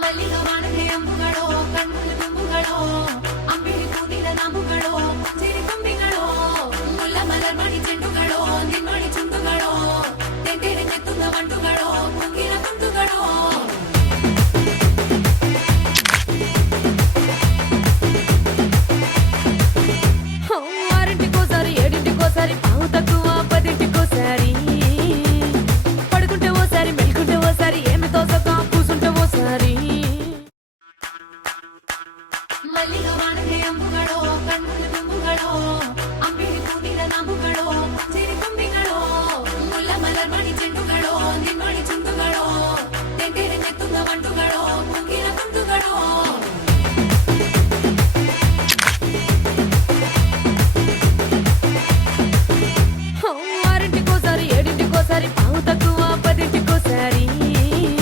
ಮಲ್ಲಿಗ ವಾಣಗೆ ಅಂಬುಗಳೋ ಕಣ್ಮುಲು ತುಂಬುಗಳೋ ಅಂಬಿಳಿ ಕೂದಿನ ನಾಂಬುಗಳೋ ಪುಂಜಿರಿ ತುಂಬಿಗಳೋ ಮುಲ್ಲ ಮಲರ್ ಮಣಿ ಚೆಂಡುಗಳೋ ನಿನ್ಮಣಿ ಚುಂಡುಗಳೋ ತೆಂಟೆರೆ ನೆತ್ತುಂಗ ಬಂಟುಗಳೋ ಮುಂಗಿನ ತುಂಡುಗಳೋ ఆరింటికోసారి ఏడింటికోసారి పావు తక్కువ పదింటికోసారి పడుకుంటే ఓసారి మెలుకుంటే ఓసారి ఏమి తోసక కూసుంటే ఓసారి మల్లిగ వాణగే అంబుಗಳೋ కన్నులు తుంబుಗಳೋ అంబిడి కూడిన నాంబుಗಳೋ పుంజిరి తుంబిಗಳೋ ముల్ల మలర్ మణి చెండుಗಳೋ నిన్మణి చుండుಗಳೋ తెంటెರೆ నెత్తుంగ వంటుಗಳೋ